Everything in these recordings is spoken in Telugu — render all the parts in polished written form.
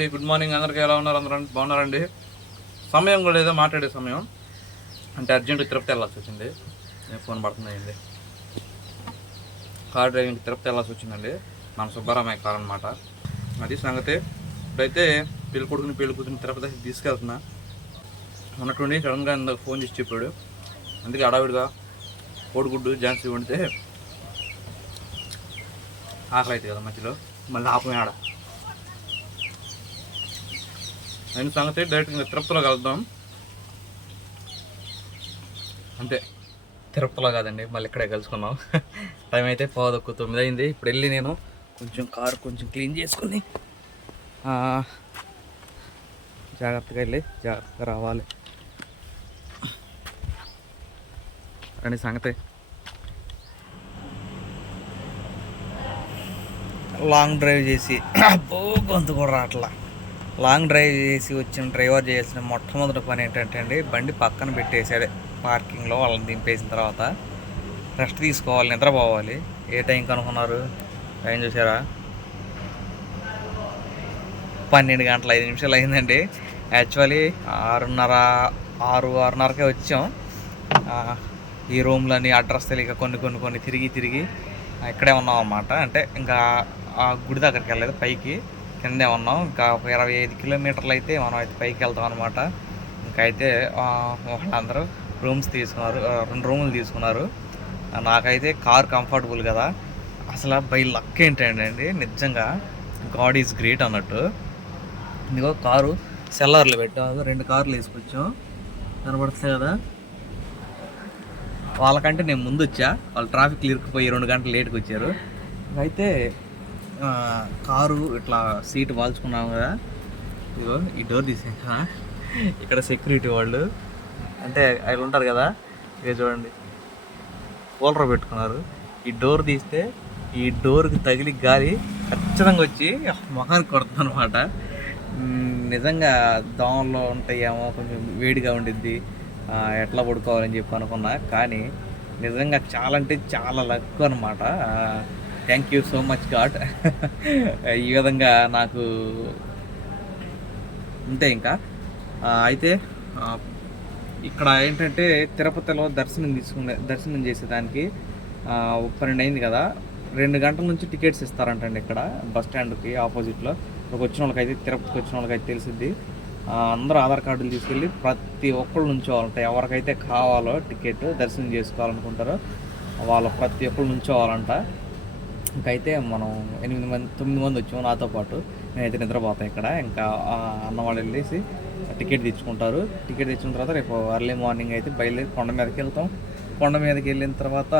అండి, గుడ్ మార్నింగ్. అందరికీ ఎలా ఉన్నారు? అందరూ బాగున్నారండి. సమయం కూడా ఏదో మాట్లాడే సమయం అంటే అర్జెంట్ తిరుపతి వెళ్ళాల్సి వచ్చింది. నేను ఫోన్ పడుతుందండి. కార్ డ్రైవింగ్ తిరుపతి వెళ్ళాల్సి వచ్చిందండి. మన సుబ్బారామయ్య కార్ అనమాట. అది సంగతి. ఇప్పుడైతే పెళ్లి కొడుకుని పెళ్లి కూతురిని తిరుపతి తీసుకెళ్తున్నా. ఉన్నటువంటి సడన్గా ఇందాక ఫోన్ చేసి చెప్పాడు. అందుకే అడావిడిగా కోడిగుడ్డు ఝాన్సీ వండితే ఆకలి అవుతుంది కదా మధ్యలో, మళ్ళీ ఆపమే ఆడ. అయిన సంగతి డైరెక్ట్గా తిరుపతిలో కలుద్దాం అంతే. తిరుపతిలో కాదండి, మళ్ళీ ఇక్కడే కలుసుకున్నాం. టైం అయితే 9:10 అయింది. ఇప్పుడు వెళ్ళి నేను కొంచెం కారు క్లీన్ చేసుకొని జాగ్రత్తగా వెళ్ళి జాగ్రత్తగా రావాలి అని సంగతి. లాంగ్ డ్రైవ్ చేసి గొంతు కూడా రావట్లా. లాంగ్ డ్రైవ్ చేసి వచ్చిన డ్రైవర్ చేయాల్సిన మొట్టమొదటి పని ఏంటంటే అండి, బండి పక్కన పెట్టేసాడే పార్కింగ్లో. వాళ్ళని దింపేసిన తర్వాత రెస్ట్ తీసుకోవాలి, నిద్రపోవాలి. ఏ టైంకి అనుకున్నారు? టైం చూసారా? 12 గంటల 5 నిమిషాలు అయిందండి. యాక్చువల్లీ 6:30కే వచ్చాం. ఈ రూమ్లని అడ్రస్ తెలియక కొన్ని తిరిగి ఇక్కడే ఉన్నాం అన్నమాట. అంటే ఇంకా ఆ గుడి దగ్గరికి వెళ్ళలేదు, పైకి కిందే ఉన్నాం. ఇంకా 25 కిలోమీటర్లు అయితే మనం అయితే పైకి వెళ్తాం అనమాట. ఇంకా అయితే వాళ్ళందరూ రూమ్స్ తీసుకున్నారు, 2 రూములు తీసుకున్నారు. నాకైతే కార్ కంఫర్టబుల్ కదా. అసలు బై లక్ ఏంటండి, నిజంగా గాడ్ ఈజ్ గ్రేట్ అన్నట్టు. ఇదిగో కారు సెల్లార్లో పెట్టాము, 2 కార్లు వేసుకొచ్చాం. కనబడుతుంది కదా. వాళ్ళకంటే నేను ముందు వచ్చా, వాళ్ళు ట్రాఫిక్ ఇరుక్కుపోయి 2 గంటలు లేట్కి వచ్చారు. అయితే కారు ఇట్లా సీటు వాల్చుకున్నాము కదా. ఇదిగో ఈ డోర్ తీసా. ఇక్కడ సెక్యూరిటీ వాళ్ళు అంటే వాళ్ళు ఉంటారు కదా, ఇక చూడండి కూలర్ పెట్టుకున్నారు. ఈ డోర్ తీస్తే ఈ డోర్కి తగిలి గాలి ఖచ్చితంగా వచ్చి ముఖానికి కొడుతుంది అనమాట. నిజంగా దోమల్లో ఉంటాయేమో, కొంచెం వేడిగా ఉండిద్ది, ఎట్లా పడుకోవాలని చెప్పి అనుకున్నా. కానీ నిజంగా చాలా అంటే చాలా లక్ అనమాట. Thank you so much God. ఈ విధంగా నాకు అంతే. ఇంకా అయితే ఇక్కడ ఏంటంటే తిరుపతిలో దర్శనం చేసేదానికి 12 అయింది కదా. 2 గంటల నుంచి టికెట్స్ ఇస్తారంటండి ఇక్కడ బస్ స్టాండ్కి ఆపోజిట్లో. ఇక్కడికి వచ్చిన వాళ్ళకైతే, తిరుపతికి వచ్చిన వాళ్ళకైతే తెలిసిద్ది. అందరూ ఆధార్ కార్డులు తీసుకెళ్ళి ప్రతి ఒక్కళ్ళు నుంచోవాలంట. ఎవరికైతే కావాలో టికెట్ దర్శనం చేసుకోవాలనుకుంటారో వాళ్ళు ప్రతి ఒక్కళ్ళు నుంచోవాలంట. ఇంకైతే మనం 9 మంది వచ్చాము నాతో పాటు. నేనైతే నిద్రపోతాను ఇక్కడ. ఇంకా అన్నవాళ్ళు వెళ్ళేసి టికెట్ తెచ్చుకుంటారు. టికెట్ తెచ్చిన తర్వాత రేపు ఎర్లీ మార్నింగ్ అయితే బయలుదేరి కొండ మీదకి వెళ్తాం. కొండ మీదకి వెళ్ళిన తర్వాత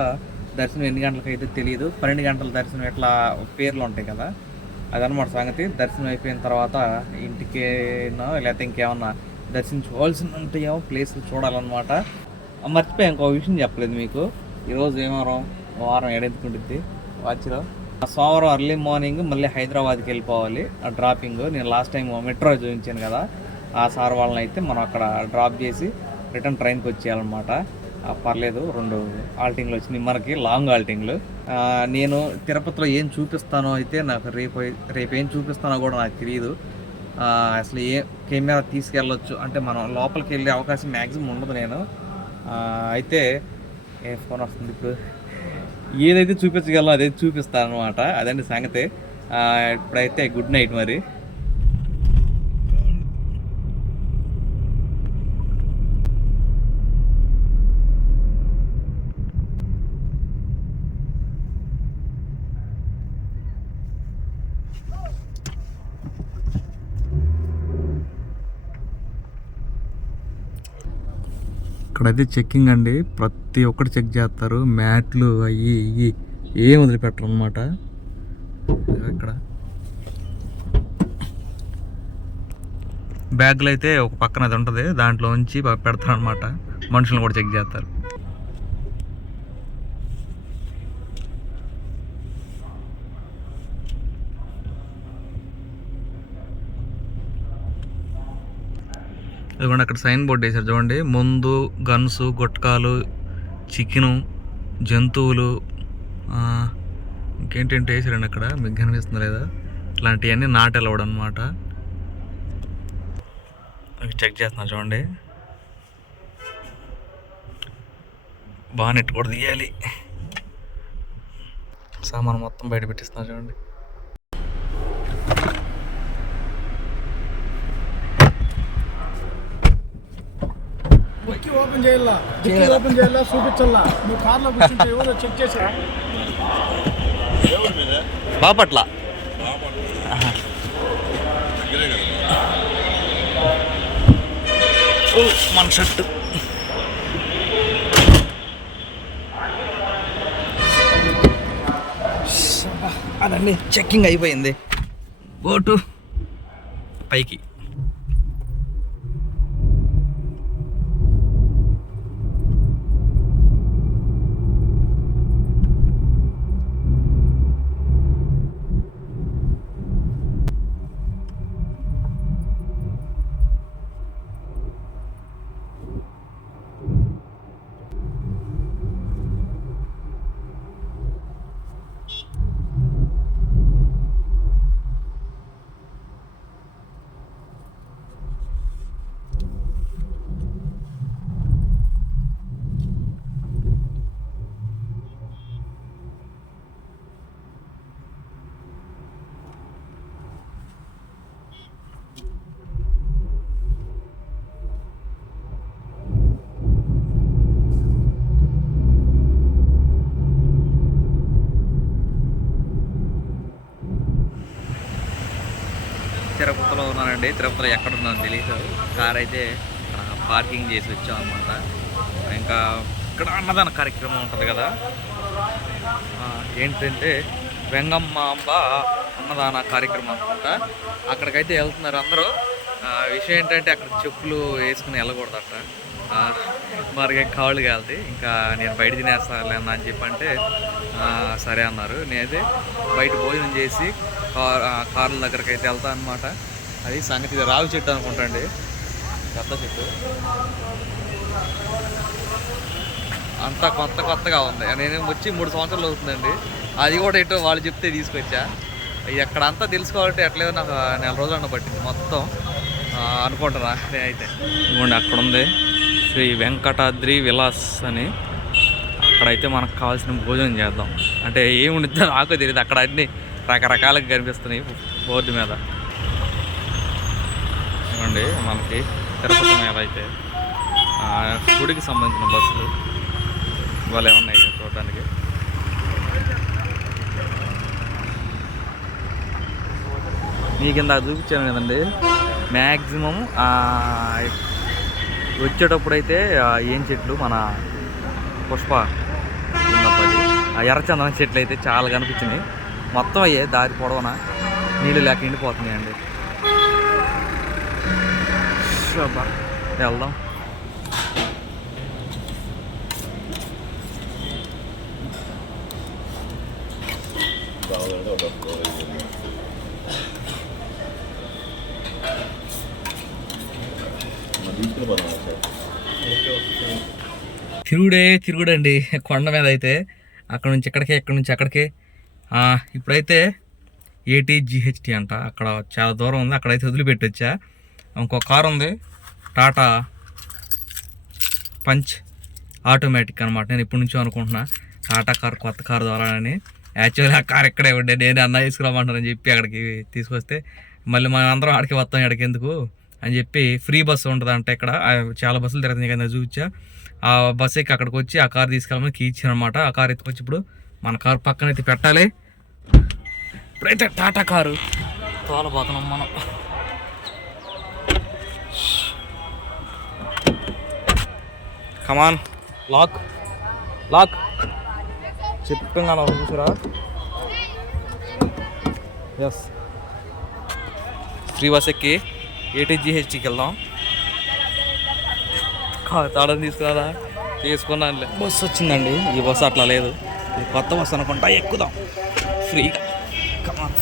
దర్శనం ఎన్ని గంటలకు అయితే తెలియదు. 12 గంటల దర్శనం ఎట్లా పేర్లు ఉంటాయి కదా, అదనమాట సంగతి. దర్శనం అయిపోయిన తర్వాత ఇంటికేనో లేకపోతే ఇంకేమన్నా దర్శించుకోవాల్సి ఉంటాయేమో, ప్లేసులు చూడాలన్నమాట. మర్చిపోయా, ఇంకో విషయం చెప్పలేదు మీకు. ఈరోజు వారం ఏడెత్తుకుంటుంది వాచ్లో. సోమవారం ఎర్లీ మార్నింగ్ మళ్ళీ హైదరాబాద్కి వెళ్ళిపోవాలి. ఆ డ్రాపింగ్ నేను లాస్ట్ టైం మెట్రో చూపించాను కదా, ఆ సార్ వాళ్ళని అయితే మనం అక్కడ డ్రాప్ చేసి రిటర్న్ ట్రైన్కి వచ్చేయాలన్నమాట. పర్లేదు, 2 ఆల్టింగ్లు వచ్చినాయి మనకి, లాంగ్ ఆల్టింగ్లు. నేను తిరుపతిలో ఏం చూపిస్తానో అయితే నాకు రేపు ఏం చూపిస్తానో కూడా నాకు తెలియదు. అసలు ఏ కెమెరా తీసుకెళ్ళొచ్చు అంటే మనం లోపలికి వెళ్ళే అవకాశం మ్యాక్సిమం ఉండదు. నేను అయితే ఏ ఫోన్ వస్తుంది ఇప్పుడు, ఏదైతే చూపించగలనో అదైతే చూపిస్తాను అనమాట. అదండి సంగతి. ఇప్పుడైతే గుడ్ నైట్ మరి. ఇక్కడైతే చెక్కింగ్ అండి, ప్రతి ఒక్కటి చెక్ చేస్తారు. మ్యాట్లు అయ్యి ఏం వదిలిపెట్టరు అనమాట. ఇక్కడ బ్యాగ్లు అయితే ఒక పక్కన అది ఉంటుంది, దాంట్లో ఉంచి పెడతారు అనమాట. మనుషులను కూడా చెక్ చేస్తారు. ఇదిగోండి అక్కడ సైన్ బోర్డు వేసారు చూడండి. ముందు గన్స్, గుట్కాలు, చికెను, జంతువులు, ఇంకేంటంటే వేసారండి అక్కడ. మీకు కనిపిస్తుంది లేదా? ఇట్లాంటివన్నీ నాట్ అలౌడ్ అనమాట. చెక్ చేస్తున్నా చూడండి. బానెట్ కూడా తీయాలి. సామాను మొత్తం బయట పెట్టిస్తున్నా చూడండి. ఓపెన్ చేయాలా చూపించాలా నువ్వు కార్లో కూర్చుంటే ఎవరో చెక్ చేసా బాపట్ల మన షర్టు అదండి. చెక్కింగ్ అయిపోయింది. గోటు పైకి. తిరుపతిలో ఉన్నానండి. తిరుపతిలో ఎక్కడ ఉన్నాను తెలియదు. కార్ అయితే పార్కింగ్ చేసి వచ్చాం అనమాట. ఇంకా ఇక్కడ అన్నదాన కార్యక్రమం ఉంటుంది కదా, ఏంటంటే వెంగమ్మాంబ అన్నదాన కార్యక్రమం అనమాట. అక్కడికైతే వెళ్తున్నారు అందరూ. విషయం ఏంటంటే అక్కడ చెప్పులు వేసుకుని వెళ్ళకూడదట. మరిగా కాళ్ళు కాలితే ఇంకా నేను బయట తినేస్తాను అని చెప్పంటే సరే అన్నారు. నేనైతే బయట భోజనం చేసి కార్ల దగ్గరికి అయితే వెళ్తాను అనమాట. అది సంగతి. ఇది రావి చెట్టు అనుకుంటాండి, పెద్ద చెట్టు. అంతా కొత్తగా ఉంది. నేను వచ్చి 3 సంవత్సరాలు అవుతుందండి. అది కూడా ఏంటో వాళ్ళు చెప్తే తీసుకొచ్చా. ఎక్కడంతా తెలుసుకోవాలంటే ఎట్లేదో నాకు 4 రోజులన్నా పట్టింది మొత్తం అనుకుంటున్నా నేనైతే. ఇవ్వండి అక్కడ ఉంది శ్రీ వెంకటాద్రి విలాస్ అని. అక్కడైతే మనకు కావాల్సిన భోజనం చేద్దాం. అంటే ఏముండిద్దో నాకు తెలియదు. అక్కడ అన్ని రకరకాలుగా కనిపిస్తున్నాయి బోర్డు మీద. ఇవ్వండి మనకి తిరుపతి మీద అయితే గుడికి సంబంధించిన బస్సులు ఇవాళ ఏమన్నాయి చూడడానికి. మీ కింద చూపించాను కదండి. మ్యాక్సిమం వచ్చేటప్పుడైతే ఏం చెట్లు మన పుష్ప ఉన్నప్పటి ఎర్రచందనం చెట్లు అయితే చాలా కనిపించినాయి. మొత్తం అయ్యే దారి పొడవున నీళ్ళు లేక ఎండిపోతున్నాయండి. వెళ్దాం. తిరుగుడండి కొండ మీద అయితే. అక్కడ నుంచి ఇక్కడికే, ఇక్కడ నుంచి అక్కడికే. ఇప్పుడైతే ATGHT అంట. అక్కడ చాలా దూరం ఉంది. అక్కడైతే వదిలిపెట్టొచ్చా. ఇంకో కారు ఉంది, టాటా పంచ్ ఆటోమేటిక్ అనమాట. నేను ఇప్పటి నుంచో అనుకుంటున్నా టాటా కార్ కొత్త కారు ద్వారానని. యాక్చువల్లీ ఆ కార్ ఇక్కడే ఉండే, నేను అన్న తీసుకురామంటానని చెప్పి అక్కడికి తీసుకొస్తే మళ్ళీ మనం అందరం ఆడికి వస్తాం, ఇక్కడికి ఎందుకు అని చెప్పి ఫ్రీ బస్సు ఉంటుంది అంటే ఇక్కడ చాలా బస్సులు తిరుగుతున్నాయి కదా చూపించా. ఆ బస్సు ఎక్కి అక్కడికి వచ్చి ఆ కార్ తీసుకెళ్ళమని కీ ఇచ్చాను అనమాట. ఆ కార్ ఎత్తుకొచ్చి ఇప్పుడు మన కారు పక్కనైతే పెట్టాలి. ఇప్పుడైతే టాటా కారు తోలబోతున్నాం మనం. కమాన్ లాక్ లాక్ చెప్పంగా చూసారా. ఎస్ ఫ్రీ బస్ ఎక్కి ATGHTకి వెళ్దాం. తాడని తీసుకురాదా తీసుకున్నానులే. బస్సు వచ్చిందండి. ఈ బస్సు అట్లా లేదు, ఇది కొత్త బస్సు అనుకుంటా. ఎక్కుదాం ఫ్రీగా. కమాన్.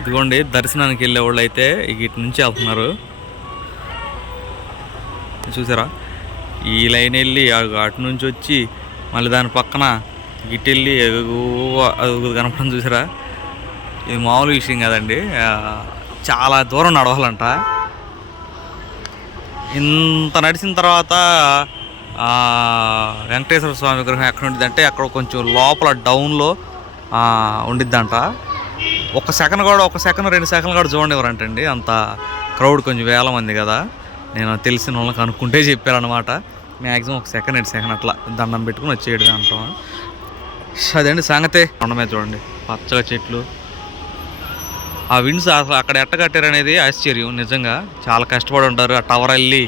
ఇదిగోండి దర్శనానికి వెళ్ళే వాళ్ళు అయితే ఇటు నుంచి వెళ్తున్నారు చూసారా. ఈ లైన్ వెళ్ళి అటు నుంచి వచ్చి మళ్ళీ దాని పక్కన ఇటు వెళ్ళి కనపడడం చూసారా. ఇది మామూలు విషయం కదండి. చాలా దూరం నడవాలంట. ఇంత నడిచిన తర్వాత వెంకటేశ్వర స్వామి విగ్రహం ఎక్కడ ఉండిద్దంటే అక్కడ కొంచెం లోపల డౌన్లో ఉండిద్దంట. ఒక సెకండ్ 2 సెకండ్లు కూడా చూడనివ్వరంటండి, అంత క్రౌడ్ కొంచెం వేల మంది కదా. నేను తెలిసిన వాళ్ళకి అనుకుంటే చెప్పారనమాట. మ్యాక్సిమం 1 సెకండ్ 2 సెకండ్ అట్లా దండం పెట్టుకుని వచ్చేయడం అంటాం. అదండి సంగతే. కొండమే చూడండి పచ్చగా చెట్లు, ఆ విండ్స్ అసలు అక్కడ ఎట్ట కట్టారనేది ఆశ్చర్యం నిజంగా. చాలా కష్టపడి ఉంటారు. ఆ టవర్ వెళ్ళి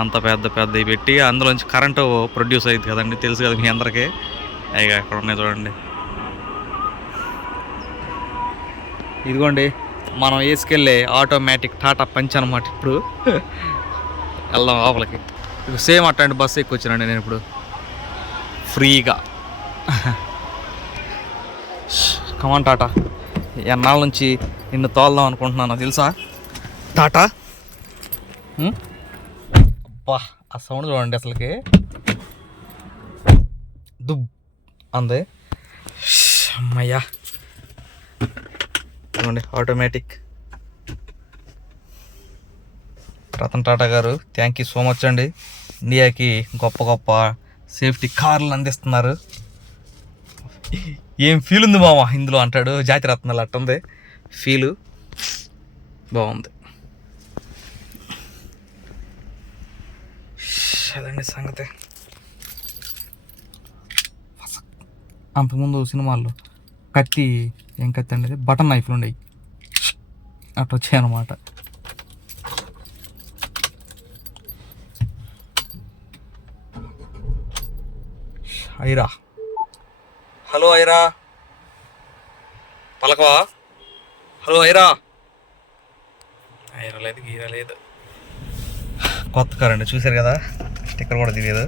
అంత పెద్దవి పెట్టి అందులోంచి కరెంటు ప్రొడ్యూస్ అయ్యింది కదండి, తెలుసు కదా మీ అందరికీ. అయ్యా ఎక్కడ ఉన్నాయి చూడండి. ఇదిగోండి మనం వేసుకెళ్ళే ఆటోమేటిక్ టాటా పంచ్ అనమాట. ఇప్పుడు వెళ్దాం లోపలికి. సేమ్ అట్లాంటి బస్సు ఎక్కువచ్చానండి నేను ఇప్పుడు ఫ్రీగా. కమాన్ టాటా, ఎన్నాళ్ళ నుంచి నిన్ను తోలుదాం అనుకుంటున్నాను తెలుసా టాటా. అబ్బా ఆ సౌండ్ చూడండి అసలుకి, దుబ్ అందే. అమ్మయ్యా చూడండి ఆటోమేటిక్. రతన్ టాటా గారు థ్యాంక్ యూ సో మచ్ అండి. ఇండియాకి గొప్ప సేఫ్టీ కార్లు అందిస్తున్నారు. ఏం ఫీల్ ఉంది మామ ఇందులో అంటాడు. జాతి రత్నాలు అట్టుంది ఫీలు, బాగుంది. అదండి సంగతి. అంతకుముందు సినిమాల్లో కత్తి, ఏం కత్తి అండి, బటన్ నైఫ్లు ఉండేవి, అట్లా వచ్చాయన్నమాట. ఐరా, హలో ఐరా, పలకవా? హలో ఐరా. ఐరా లేదు, గీరా లేదు. కొత్త కార్ అండి, చూసారు కదా, స్టిక్కర్ కూడా దిగలేదు.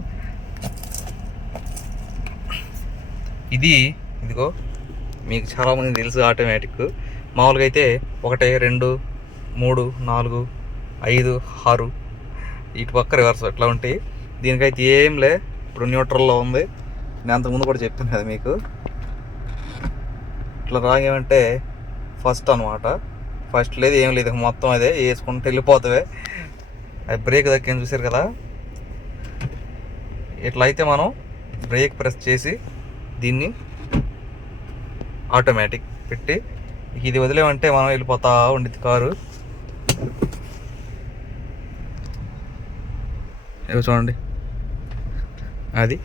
ఇదిగో మీకు చాలామంది తెలుసు ఆటోమేటిక్. మామూలుగా అయితే 1 2 3 4 5 6 ఇటు పక్క రివర్స్ అట్లా ఉంటాయి. దీనికైతే ఏం లే, ఇప్పుడు న్యూట్రల్లో ఉంది. నేను అంతకుముందు కూడా చెప్పాను కదా మీకు. ఇట్లా రాగేమంటే ఫస్ట్ అనమాట. ఫస్ట్ లేదు ఏం లేదు, మొత్తం అదే వేసుకుంటే వెళ్ళిపోతావే. అది బ్రేక్ దక్కింది చూసారు కదా. ఇట్లా అయితే మనం బ్రేక్ ప్రెస్ చేసి దీన్ని ఆటోమేటిక్ పెట్టి ఇది వదిలేమంటే మనం వెళ్ళిపోతా ఉండిద్ది కారు. చూడండి అది.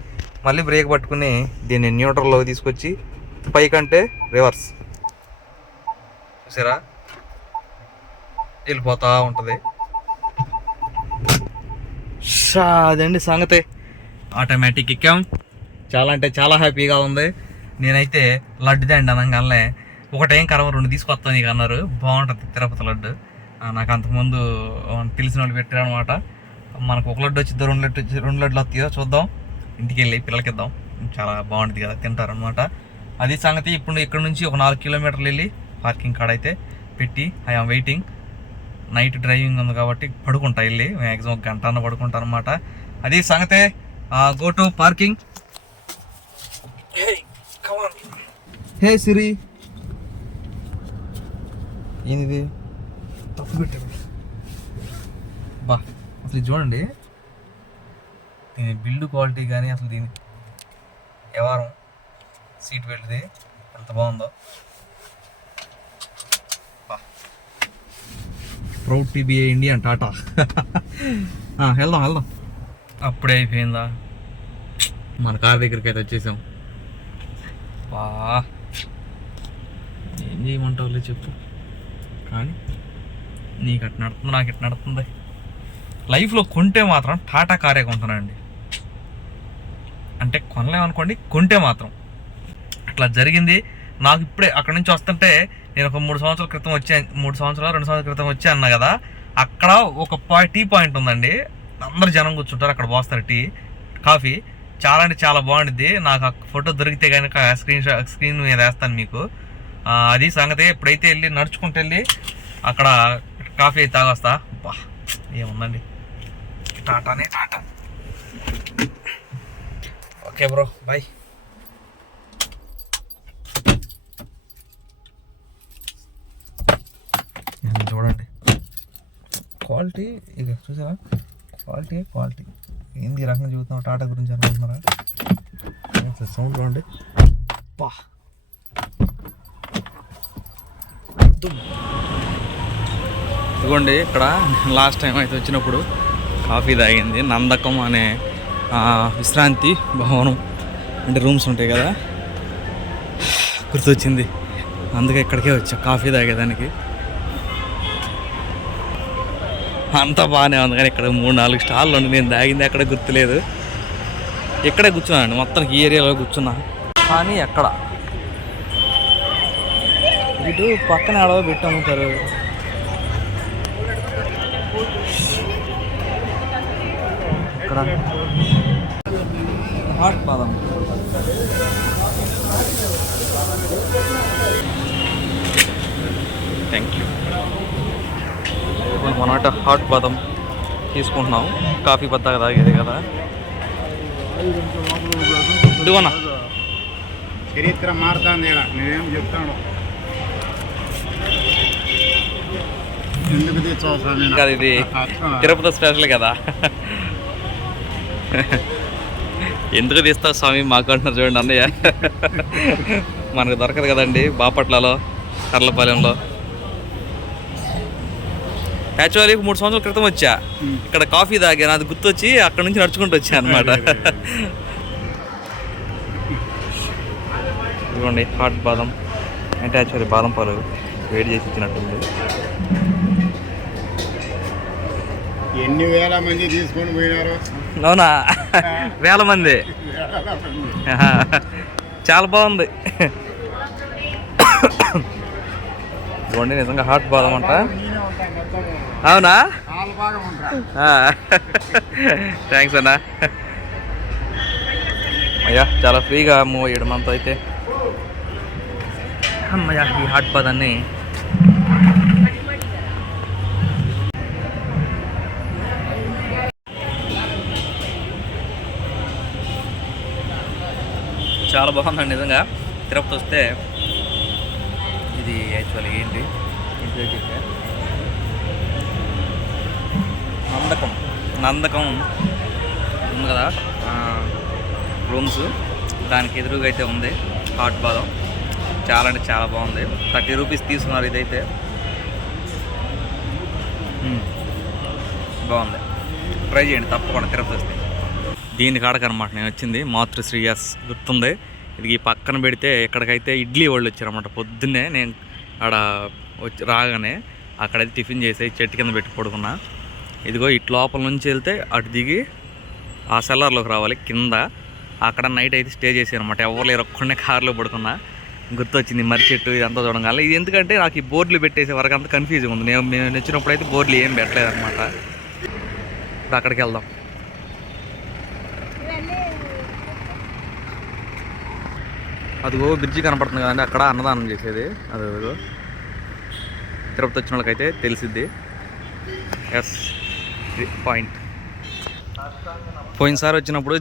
మళ్ళీ బ్రేక్ పట్టుకుని దీన్ని న్యూట్రల్లోకి తీసుకొచ్చి పైకంటే రివర్స్, చూసారా, వెళ్ళిపోతూ ఉంటుంది. అదండి సంగతే. ఆటోమేటిక్ ఎక్కాం, చాలా అంటే చాలా హ్యాపీగా ఉంది. నేనైతే లడ్డు దండి అనగానే 1 కరవ 2 తీసుకొస్తాను నీకు అన్నారు. బాగుంటుంది తిరుపతి లడ్డు. నాకు అంతకుముందు తెలిసిన వాళ్ళు పెట్టారు అనమాట. మనకు 1 లడ్డు వచ్చిందో 2 లడ్లు వస్తాయో చూద్దాం, ఇంటికి వెళ్ళి పిల్లలకి ఇద్దాం. చాలా బాగుంటుంది కదా, తింటారనమాట. అది సంగతి. ఇప్పుడు ఇక్కడ నుంచి ఒక 4 కిలోమీటర్లు వెళ్ళి పార్కింగ్ కాడ అయితే పెట్టి ఐఎమ్ వెయిటింగ్. నైట్ డ్రైవింగ్ ఉంది కాబట్టి పడుకుంటా వెళ్ళి, మ్యాక్సిమం 1 గంట అన్న పడుకుంటా అనమాట. అది సంగతే. Go to parking. Hey Siri, ఏంది తప్పు పెట్టాడు బా. అసలు చూడండి దీని బిల్డ్ క్వాలిటీ కానీ, అసలు దీని వ్యవహారం, సీట్ బెల్ట్ది ఎంత బాగుందో. Proud to be Indian Tata. వెళ్దాం. అప్పుడే అయిపోయిందా, మన కార్ దగ్గరికి అయితే వచ్చేసాం. బా ఏం చేయమంటావులే చెప్పు, కానీ నీకు అటు నడుతుంది, నాకు ఇటు నడుతుంది. లైఫ్లో కొంటే మాత్రం టాటా కారే కొంటానండి. అంటే కొనలేమనుకోండి, కొంటే మాత్రం అట్లా జరిగింది నాకు. ఇప్పుడే అక్కడ నుంచి వస్తుంటే నేను ఒక 3 సంవత్సరాల క్రితం 2 సంవత్సరాల క్రితం వచ్చి అన్నా కదా, అక్కడ ఒక టీ పాయింట్ ఉందండి. అందరు జనం కూర్చుంటారు, అక్కడ పోస్తారు టీ కాఫీ. చాలా అంటే చాలా బాగుంటుంది. నాకు ఆ ఫోటో దొరికితే కనుక స్క్రీన్ మీద వేస్తాను మీకు. అది సంగతి. ఎప్పుడైతే వెళ్ళి నడుచుకుంటూ వెళ్ళి అక్కడ కాఫీ అయితే తాగొస్తా. బా ఏముందండి, టాటానే టాటా. Okay bro, bye. చూడండి క్వాలిటీ ఇక చూసారా, క్వాలిటీ ఏంది ఈ రకంగా చూస్తున్నావు టాటా గురించి అనుకుంటున్నారా? సౌండ్ చూడండి. పా ఇదిగోండి, ఇక్కడ లాస్ట్ టైం అయితే వచ్చినప్పుడు కాఫీ తాగింది నందకం అనే విశ్రాంతి భవనం, అంటే రూమ్స్ ఉంటాయి కదా, గుర్తొచ్చింది. అందుకే ఇక్కడికే వచ్చా కాఫీ తాగేదానికి. అంతా బాగానే ఉంది, కానీ ఇక్కడ 3-4 స్టాళ్ళు ఉంది. నేను తాగింది ఎక్కడ గుర్తులేదు. ఇక్కడే కూర్చున్నాను, మొత్తం ఈ ఏరియాలో కూర్చున్నా. కానీ ఎక్కడ ఇటు పక్కన అడవ పెట్టి అమ్ముతారు. ఇక్కడ హాట్ బాదం, థ్యాంక్ యూ. ఇప్పుడు మన హాట్ బాదం తీసుకుంటున్నాం, కాఫీ పత్తా తాగేది కదా. ఇదిగోనా చరిత్ర మారుతుంది, నేనేం చెప్తాను ఎందుకు కాదు, ఇది తిరుపతి స్పెషల్ కదా. ఎందుకు తీస్తావు స్వామి మాకు అంటున్నారు చూడండి అన్నయ్య. మనకు దొరకదు కదండి బాపట్లలో, కర్లపాలెంలో. యాక్చువల్లీ 3 సంవత్సరాల క్రితం వచ్చా, ఇక్కడ కాఫీ తాగాను, అది గుర్తొచ్చి అక్కడ నుంచి నడుచుకుంటూ వచ్చా అనమాట. ఇదిగోండి హాట్ బాదం, అంటే యాక్చువల్లీ బాదం పాలు వేడి చేసి ఇచ్చినట్టుంది. ఎన్ని వేల మంది తీసుకొని పోయినారు? అవునా, వేల మంది. చాలా బాగుంది. ఇదిగోండి నిజంగా హాట్ బాదం అంట. అవునా, థ్యాంక్స్ అన్నా. అయ్యా చాలా ఫ్రీగా మూవ్ అయ్యాడు మనతో అయితే. అమ్మయ్యా ఈ హాట్ బాదాన్ని చాలా బాగుందండి నిజంగా. తిరుపతి వస్తే ఇది యాక్చువల్లీ ఏంటి నందకం ఉంది కదా రూమ్స్, దానికి ఎదురుగా అయితే ఉంది హాట్ బాదం. చాలా అంటే చాలా బాగుంది. 30 రూపీస్ తీసుకున్నారు. ఇదైతే బాగుంది, ట్రై చేయండి తప్పకుండా తిరుపతి వస్తే. దీని కాడకు అనమాట నేను వచ్చింది, మాతృశ్రీయాస్ గుర్తుంది. ఇది పక్కన పెడితే ఇక్కడికైతే ఇడ్లీ వాళ్ళు వచ్చారన్నమాట. పొద్దున్నే నేను ఆడ వచ్చి రాగానే అక్కడైతే టిఫిన్ చేసి చెట్టు కింద పెట్టి పడుకున్నా. ఇదిగో ఇటు లోపల నుంచి వెళ్తే అటు దిగి ఆ సెల్లర్లోకి రావాలి కింద. అక్కడ నైట్ అయితే స్టే చేసాను అనమాట. ఎవరు లేరు, ఒక్కడే కార్లో పడుకున్నా. గుర్తొచ్చింది మర్రి చెట్టు ఇదంతా చూడగానే. ఇది ఎందుకంటే నాకు ఈ బోర్డులు పెట్టేసే వరకు అంత కన్ఫ్యూజింగ్ ఉంది. మేము వచ్చినప్పుడు అయితే బోర్డులు ఏం పెట్టలేదు అనమాట. ఇప్పుడు అక్కడికి వెళ్దాం. అదిగో బ్రిడ్జి కనపడుతుంది కదండి, అక్కడ అన్నదానం చేసేది. అదిగో తిరుపతి వచ్చిన వాళ్ళకైతే తెలిసిద్ది. Yes point. పోయినసారి వచ్చినప్పుడు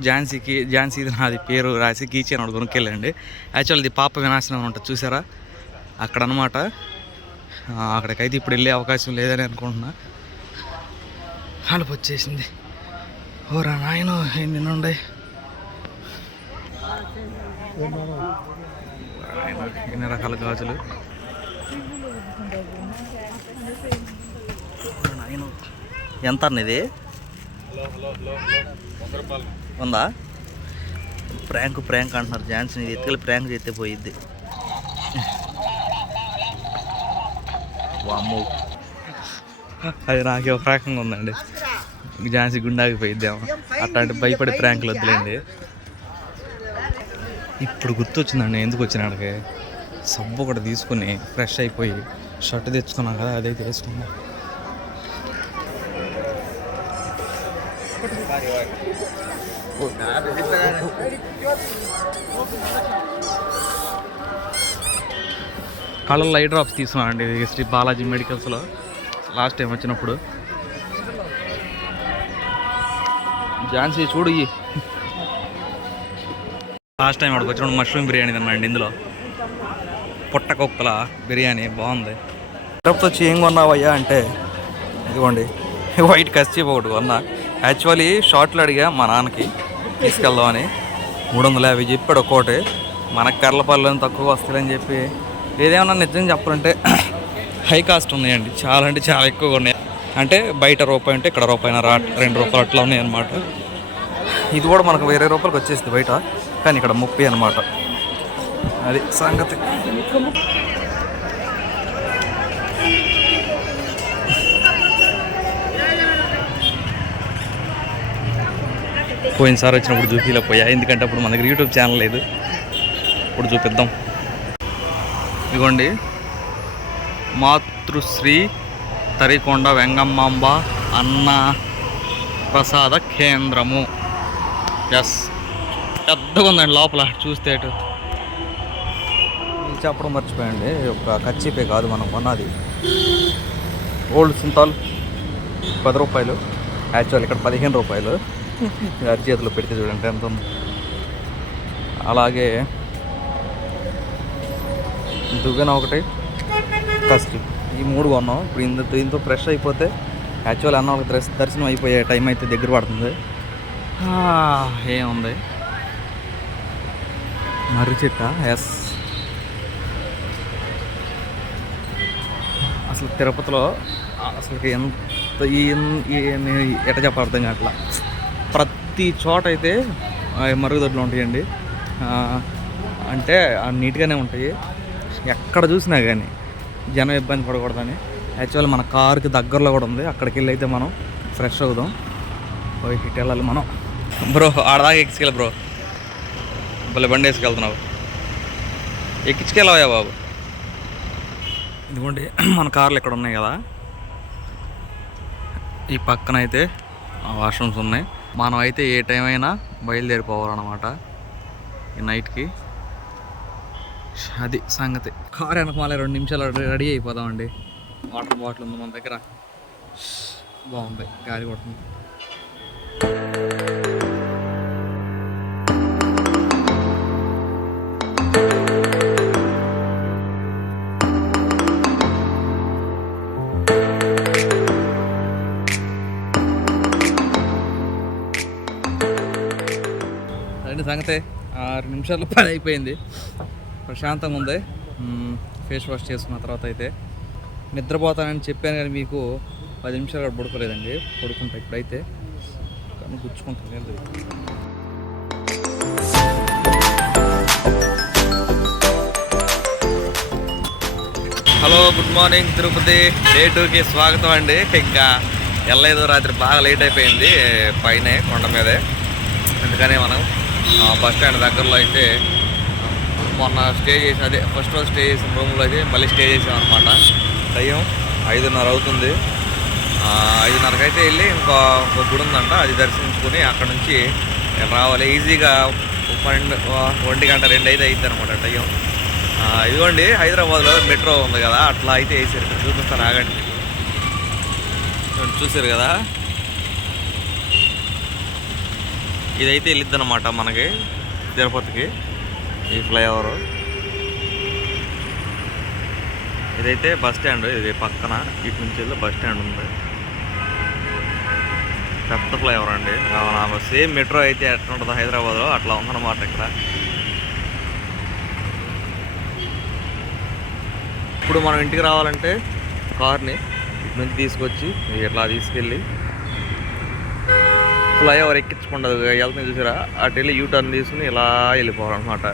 ఝాన్సీ నాది పేరు రాసి కీచైన్ ఒకటి కొనుక్కెళ్ళండి. యాక్చువల్ ఇది పాప వినాశనం ఉంటుంది చూసారా, అక్కడ అనమాట. అక్కడికైతే ఇప్పుడు వెళ్ళే అవకాశం లేదని అనుకుంటున్నా. అలుపు వచ్చేసింది. ఓరా నాయన ఎన్ని ఉండే, ఎన్ని రకాల గాజులు. ఎంత అన్నది ఉందా? ప్రాంక్ అంటున్నారు ఝాన్సీ. ఎత్తుకెళ్ళి ప్రాంక్ చేస్తే పోయిద్ది. వామ్మో, అది నాకే ఒక రకంగా ఉందండి. ఝాన్సీ గుండాగిపోయిద్దాము. అట్లాంటి భయపడే ప్రాంకులు వద్దులేండి. ఇప్పుడు గుర్తొచ్చిందండి ఎందుకు వచ్చినాడికి. సబ్బు ఒకటి తీసుకుని ఫ్రెష్ అయిపోయి షర్ట్ తెచ్చుకున్నాం కదా, అదైతే వేసుకున్నాం. కళ్ళల్లో ఐ డ్రాప్స్ తీసుకున్నాను అండి శ్రీ బాలాజీ మెడికల్స్లో లాస్ట్ టైం వచ్చినప్పుడు. ఝాన్సీ చూడు, లాస్ట్ టైం అక్కడికి వచ్చినప్పుడు మష్రూమ్ బిర్యానీ తిన్నాండి. ఇందులో పుట్టకొక్కల బిర్యానీ బాగుంది. తిరుపతి వచ్చి ఏం కొన్నావయ్యా అంటే ఇదిగోండి వైట్ కస్చీప్ ఒకటి కొన్నా. యాక్చువల్లీ షార్ట్లు అడిగా మా నాన్నకి తీసుకెళ్దామని, 350 చెప్పాడు ఒక్కోటి. మనకు కర్లపల్లి తక్కువ వస్తాయని చెప్పి, ఏదేమన్నా నిజంగా చెప్పాలంటే హై కాస్ట్ ఉన్నాయండి, చాలా అంటే చాలా ఎక్కువగా ఉన్నాయి. అంటే బయట రూపాయి అంటే ఇక్కడ రూపాయిన్నర, 2 రూపాయలు అట్లా ఉన్నాయి అనమాట. ఇది కూడా మనకు 20 రూపాయలకి వచ్చేస్తుంది బయట, కానీ ఇక్కడ 30 అనమాట. అది సంగతి. పోయినసారి వచ్చినప్పుడు చూపిలేకపోయా, ఎందుకంటే అప్పుడు మన దగ్గర యూట్యూబ్ ఛానల్ లేదు. ఇప్పుడు చూపిద్దాం. ఇదిగోండి, మాతృశ్రీ తరికొండ వెంగమ్మాంబ అన్న ప్రసాద కేంద్రము. ఎస్, పెద్దగా ఉందండి లోపల చూస్తే. అటు చెప్పడం మర్చిపోయండి, ఒక కచ్చిపే కాదు మనం కొన్నది, ఓల్డ్ సింతాల్ 10 రూపాయలు. యాక్చువల్ ఇక్కడ 15 రూపాయలు. అరిచేతిలో పెడితే చూడండి ఎంత ఉంది. అలాగే దువ్వెన ఒకటి, కస్కి, ఈ 3 కొన్నాం. ఇప్పుడు దీంతో ఫ్రెష్ అయిపోతే యాక్చువల్ అన్న వాళ్ళకి దర్శనం అయిపోయే టైం అయితే దగ్గర పడుతుంది. ఏముంది, మర్రి చెట్ట. ఎస్, అసలు తిరుపతిలో అసలుకి ఎంత ఎట చెప్ప అర్థం కావట్లా. ప్రతి చోట అయితే మరుగుదొడ్లు ఉంటాయండి, అంటే నీట్గానే ఉంటాయి. ఎక్కడ చూసినా కానీ జనం ఇబ్బంది పడకూడదని యాక్చువల్ మన కారుకి దగ్గరలో కూడా ఉంది. అక్కడికి వెళ్ళి అయితే మనం ఫ్రెష్ అవుదాం. ఇటు వెళ్ళాలి మనం. బ్రో ఆడదాకా ఎక్కించుకెళ్ళి బ్రో, భలే బండి వేసుకెళ్తున్నావు, ఎక్కించుకెళ్ళవా బాబు. ఇదిగోండి మన కార్లు ఇక్కడ ఉన్నాయి కదా, ఈ పక్కన అయితే వాష్రూమ్స్ ఉన్నాయి. మనం అయితే ఏ టైం అయినా బయలుదేరిపోవాలన్నమాట ఈ నైట్కి. అది సంగతి. కారు వెనకమాలే 2 నిమిషాలు రెడీ అయిపోదామండి. వాటర్ బాటిల్ ఉంది మన దగ్గర, బాగుంది, గాలి కొడుతుంది. సంగతే 6 నిమిషాల్లో పని అయిపోయింది. ప్రశాంతంగా ఉంది. ఫేస్ వాష్ చేసుకున్న తర్వాత అయితే నిద్రపోతానని చెప్పాను, కానీ మీకు 10 నిమిషాలు కూడా పడుకోలేదండి. పడుకుంటా ఇప్పుడైతే, కానీ గుచ్చుకుంటాను. Hello, good morning Tirupati. Day 2కి స్వాగతం అండి. ఇంకా వెళ్ళలేదు, రాత్రి బాగా లేట్ అయిపోయింది పైనే కొండ మీదే. అందుకనే మనం బస్ స్టాండ్ దగ్గరలో అయితే మొన్న స్టే చేసిన, అదే ఫస్ట్ రోజు స్టే చేసిన రూమ్లో అయితే మళ్ళీ స్టే చేసాం అనమాట. టైం 5:30 అవుతుంది. 5:30కి అయితే వెళ్ళి ఇంకో గుడి ఉందంట, అది దర్శించుకుని అక్కడ నుంచి రావాలి. ఈజీగా 1 గంట 2 అయితే అవుతుంది అనమాట టైం. ఇదిగోండి హైదరాబాద్లో మెట్రో ఉంది కదా, అట్లా అయితే వేసారు. ఇక్కడ చూపిస్తాను, ఆగండి. చూసారు కదా, ఇదైతే వెళ్ళిద్ది అనమాట మనకి తిరుపతికి, ఈ ఫ్లైఓవర్. ఇదైతే బస్ స్టాండ్, ఇది పక్కన ఇటు నుంచి వెళ్ళి బస్ స్టాండ్ ఉంది. పెద్ద ఫ్లైఓవర్ అండి. సేమ్ మెట్రో అయితే ఎట్లా ఉంటుందో హైదరాబాద్లో అట్లా ఉందన్నమాట ఇక్కడ. ఇప్పుడు మనం ఇంటికి రావాలంటే కార్ని ఇటు నుంచి తీసుకొచ్చి ఇట్లా తీసుకెళ్ళి ఫ్లైఓవర్ ఎక్కించకుండా వెళ్తుంది చూసారా, అటు వెళ్ళి యూటర్న్ తీసుకుని ఇలా వెళ్ళిపోవాలన్నమాట.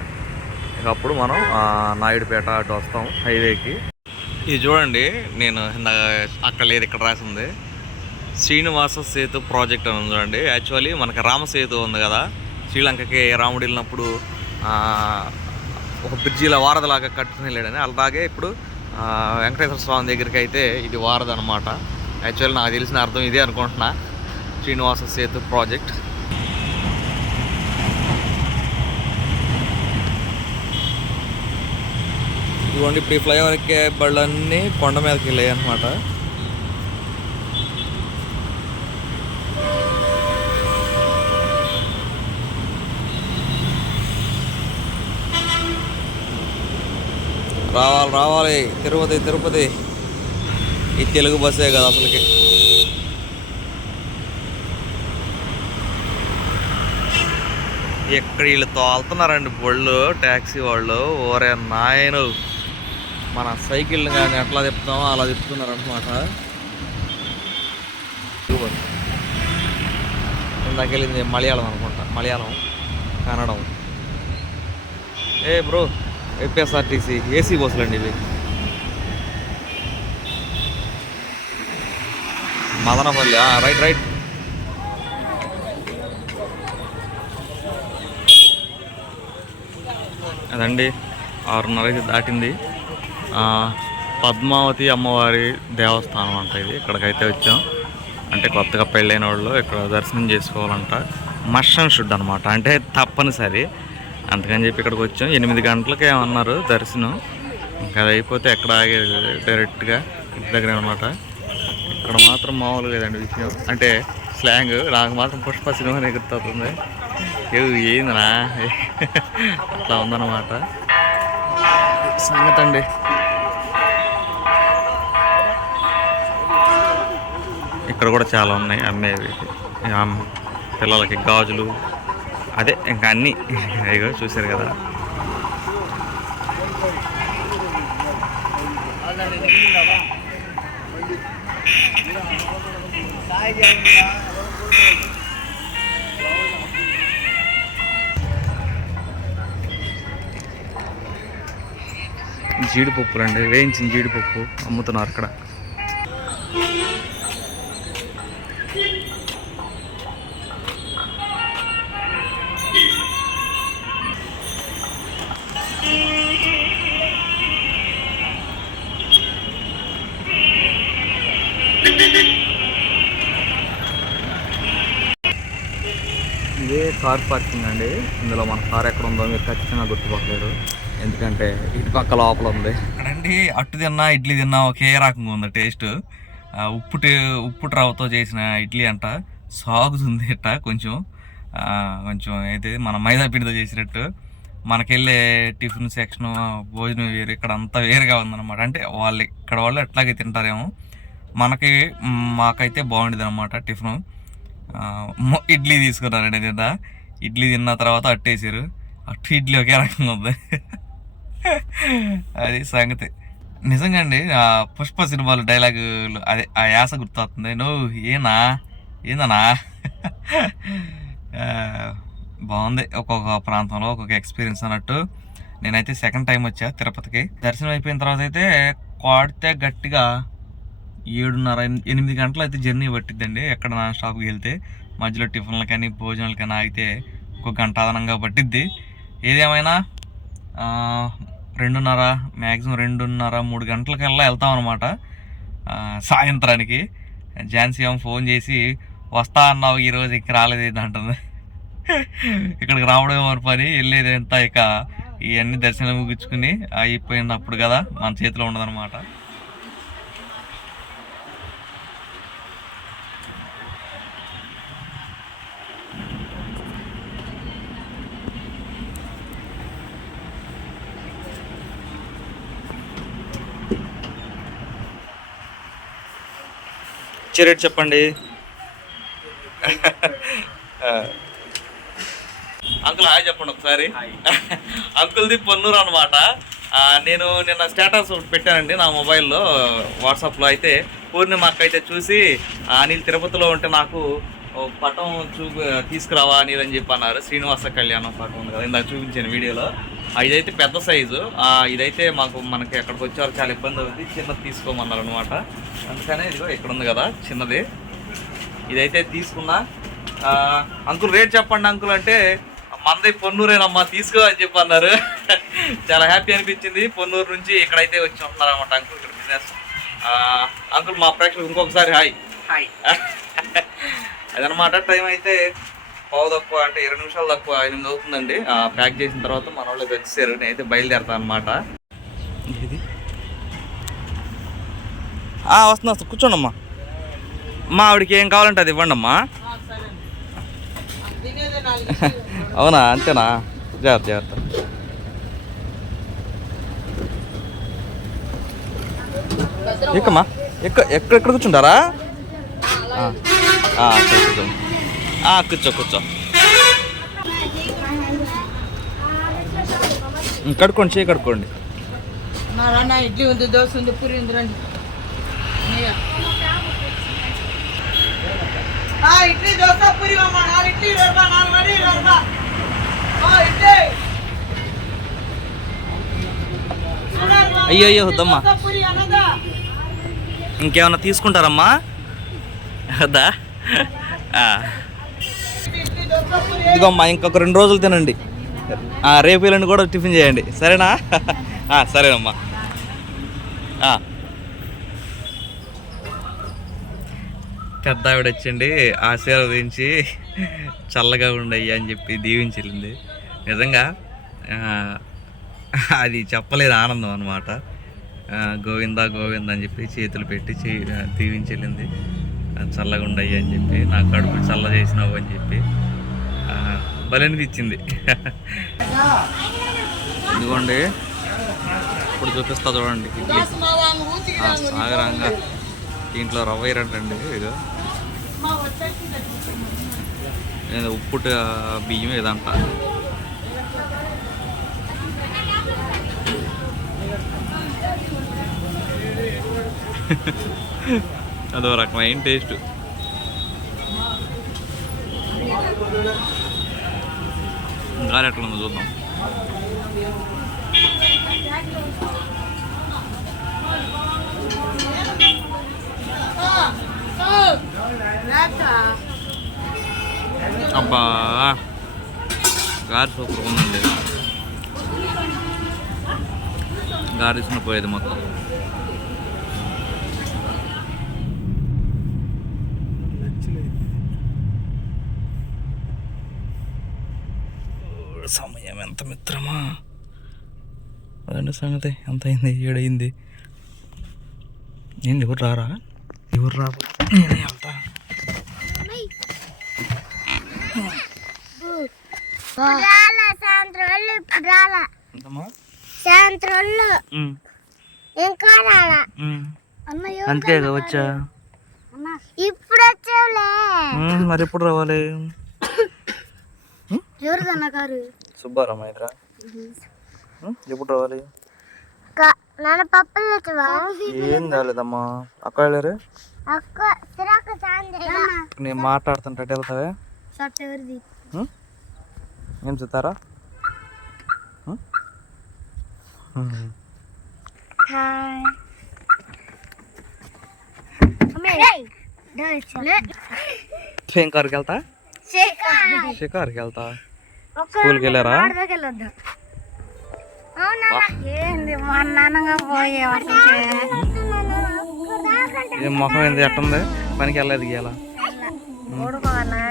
ఇక అప్పుడు మనం నాయుడుపేట అటు వస్తాం హైవేకి. ఇది చూడండి, నేను అక్కడ లేదు, ఇక్కడ రాసింది శ్రీనివాస సేతు ప్రాజెక్ట్ అని చూడండి. యాక్చువల్లీ మనకి రామసేతు ఉంది కదా, శ్రీలంకకి రాముడు వెళ్ళినప్పుడు ఒక బ్రిడ్జిలా వారధలాగా కట్టుకుని వెళ్ళాడని, అలాగే ఇప్పుడు వెంకటేశ్వర స్వామి దగ్గరికి అయితే ఇది వారధి అనమాట. యాక్చువల్లీ నాకు తెలిసిన అర్థం ఇదే అనుకుంటున్నా, శ్రీనివాస సేతు ప్రాజెక్ట్. ఇదిగోండి, ఇప్పుడు ఈ ఫ్లైఓవర్ ఎక్కే బళ్ళన్నీ కొండ మీదకి వెళ్ళాయి అనమాట. రావాలి తిరుపతి. ఈ తెలుగు బస్సే కదా అసలుకి. ఇక్కడ వీళ్ళు తోలుతున్నారండి బళ్ళు, ట్యాక్సీ వాళ్ళు. ఓరే నాయను, మన సైకిల్ కానీ ఎట్లా తిప్పుతామో అలా తిప్పుతున్నారు అనమాట. ఇందాక వెళ్ళింది మలయాళం అనుకుంటా, మలయాళం కన్నడం. ఏ బ్రో, ఏపీఎస్ఆర్టీసీ ఏసీ బస్సులు అండి ఇవి. Madanapalle, right right. అదండి 6:30 అయితే దాటింది. పద్మావతి అమ్మవారి దేవస్థానం అంట ఇది. ఇక్కడికైతే వచ్చాం. అంటే కొత్తగా పెళ్ళైన వాళ్ళు ఇక్కడ దర్శనం చేసుకోవాలంట. మస్ట్ అండ్ షుడ్ అనమాట, అంటే తప్పనిసరి. అందుకని చెప్పి ఇక్కడికి వచ్చాం. 8 గంటలకే ఏమన్నారు దర్శనం. ఇంకా అది అయిపోతే ఎక్కడ ఆగేది డైరెక్ట్గా ఇంటి దగ్గర అనమాట. ఇక్కడ మాత్రం మామూలు లేదండి విషయం, అంటే స్లాంగ్ నాకు మాత్రం పుష్ప సినిమా గుర్తవుతుంది. ఏందనా అట్లా ఉందన్నమాట సంగతి అండి. ఇక్కడ కూడా చాలా ఉన్నాయి అమ్మేవి, పిల్లలకి గాజులు, అదే ఇంకా అన్నీ ఇగో చూసారు కదా. జీడిపప్పులు అండి, వేయించిన జీడిపప్పు అమ్ముతున్నారు ఇక్కడ. ఇదే కార్ పార్కింగ్ అండి. ఇందులో మన కార్ ఎక్కడ ఉందో మీరు ఖచ్చితంగా గుర్తుపట్టలేరు, ఎందుకంటే ఇటు పక్క లోపల ఉంది. ఇక్కడండి అట్టు తిన్నా ఇడ్లీ తిన్నా ఒకే రకంగా ఉంది టేస్ట్. ఉప్పు రవ్వతో చేసిన ఇడ్లీ అంట, సాగుతుంది ఇట్ట కొంచెం కొంచెం అయితే మన మైదా పిండితో చేసినట్టు. మనకెళ్ళే టిఫిన్ సెక్షన్ భోజనం వేరు, ఇక్కడ అంతా వేరుగా ఉందన్నమాట. అంటే వాళ్ళు ఎట్లాగే తింటారేమో, మాకైతే బాగుండేది అనమాట టిఫిన్. ఇడ్లీ తీసుకున్నారండి నిన్న. ఇడ్లీ తిన్న తర్వాత అట్టేసారు. ఇడ్లీ ఒకే రకంగా ఉంది. అది సంగతి. నిజంగా అండి, పుష్ప సినిమాలు డైలాగులు అదే ఆ యాస గుర్తొస్తుంది. నువ్వు ఏందనా బాగుంది. ఒక్కొక్క ప్రాంతంలో ఒక్కొక్క ఎక్స్పీరియన్స్ అన్నట్టు. నేనైతే సెకండ్ టైం వచ్చా తిరుపతికి. దర్శనం అయిపోయిన తర్వాత అయితే కొడితే గట్టిగా 7:30-8 గంటలు అయితే జర్నీ పట్టిద్దండి. ఎక్కడ నా స్టాప్కి వెళ్తే మధ్యలో టిఫిన్లు కానీ భోజనాలు కానీ ఆగితే ఒక గంట అదనంగా పట్టిద్ది. ఏదేమైనా 2:30 మ్యాక్సిమం 2:30-3 గంటలకల్లా వెళ్తాం అనమాట సాయంత్రానికి. ఝాన్సీ ఏమో ఫోన్ చేసి వస్తా అన్నావు ఈరోజు ఇక్కడ రాలేదు అంటుంది. ఇక్కడికి రావడం ఎవరి పని, వెళ్ళేది ఎంత. ఇక ఇవన్నీ దర్శనం ముగించుకుని అయిపోయినప్పుడు కదా మన చేతిలో ఉండదన్నమాట. రేట్ చెప్పండి. అంకుల్ హాయ్ చెప్పండి ఒకసారి. అంకుల్ది పొన్నూరు అనమాట. నేను నిన్న స్టేటస్ ఒకటి పెట్టానండి నా మొబైల్లో వాట్సాప్లో. అయితే పూర్ణిమ అక్కయితే చూసి అనిల్ తిరుపతిలో ఉంటే నాకు పటం తీసుకురావా అనిల్ అని చెప్పి అన్నారు. శ్రీనివాస కళ్యాణం పటం ఉంది కదా, ఇందాక చూపించాను వీడియోలో. ఇదైతే పెద్ద సైజు. ఇదైతే మనకి ఎక్కడికి వచ్చేవారు చాలా ఇబ్బంది అవుతుంది, చిన్నది తీసుకోమన్నారు అనమాట. అందుకనే ఇదిగో ఇక్కడ ఉంది కదా చిన్నది, ఇదైతే తీసుకున్నా. అంకుల్ రేట్ చెప్పండి అంకుల్ అంటే, మనది పొన్నూరేనమ్మా తీసుకో అని చెప్పి అన్నారు. చాలా హ్యాపీ అనిపించింది. పొన్నూరు నుంచి ఇక్కడైతే వచ్చి ఉంటున్నారు అనమాట అంకుల్ ఇక్కడ బిజినెస్. అంకుల్ మా ప్రేక్షకులు ఇంకొకసారి హాయ్. అదనమాట. టైం అయితే 20 తక్కువ, అంటే 20 నిమిషాలు తక్కువ 8 అవుతుందండి. ప్యాక్ చేసిన తర్వాత మన వాళ్ళకి వచ్చేసారు. నేనైతే బయలుదేరుతాను అనమాట. ఇది వస్తున్నా, కూర్చోండమ్మా. అమ్మా ఆవిడకి ఏం కావాలంటే అది ఇవ్వండి అమ్మా. అవునా, అంతేనా? జాగ్రత్త. ఎక్కమ్మా, ఎక్కడ కూర్చుంటారా? కూర్చో. కడుక్కోండి, చేయి కడుక్కోండి. ఇడ్లీ ఉంది, దోశ ఉంది, పూరి ఉంది, రండి. ఇడ్లీ దోశ పూరి అమ్మ, 4 ఇడ్లీ 4 వడి 2 అయ్యో వద్దమ్మా. ఇంకేమన్నా తీసుకుంటారమ్మా? వద్దా? ఇదిగోమ్మా, ఇంకొక 2 రోజులు తినండి. రేపు ఎల్లుండి కూడా టిఫిన్ చేయండి, సరేనా? సరేనమ్మా. పెద్ద ఆవిడ వచ్చిండి, ఆశీర్వదించి చల్లగా ఉండయ్యి అని చెప్పి దీవించెళ్ళింది. నిజంగా అది చెప్పలేదు ఆనందం అనమాట. గోవింద గోవింద అని చెప్పి చేతులు పెట్టి దీవించెళ్ళింది. చల్లగా ఉండయ్యి అని చెప్పి, నా కడుపు చల్ల చేసినావు అని చెప్పి బలనిపించింది. ఇదిగోండి, ఇప్పుడు చూపిస్తా చూడండి ఇడ్లీ సాగరంగా. దీంట్లో రవ్వ ఇరంటండి, ఇదో ఉప్పుట బియ్యం ఏదంట. అదో రకమైన టేస్ట్. ఇంకా ఎట్లా ఉందో చూద్దాం. అబ్బా, గారి సూపర్ ఉందండి. గారిసిన పోయేది మొత్తం. సమయం ఎంత మిత్రమా, అదండి సంగతి. ఎంత అయింది? 7 అయింది. ఏంటి, ఎవరు రారా? ఎవరు రా, నేనే వెళ్తా. అంతే వచ్చా? ఇప్పుడు వచ్చావులే. మరి ఎప్పుడు రావాలి? ఎవరిదన్నా కారు? సుబ్బారావు ఇద్దరా? ఎప్పుడు రావాలి? నాన్న పప్పులు తెచ్చవా? ఏం కాలేదమ్మా. అక్క వెళ్ళారు. అక్క సిరాక చాందే. నేను మాట్లాడుతుంటే వెళ్తావే? షర్ట్ ఎవరిది? ఏం చెప్తారా? హాయ్ ఏం కారుకి వెళ్తా? షికారుకి వెళ్తా. స్కూల్కి వెళ్ళారా? ఏంది మా నాన్నగా పోయే ఏం మొహం ఏంది ఎట్టుంది? పనికి వెళ్ళలేదు ఇవాళ. ఊడుకోవాలా?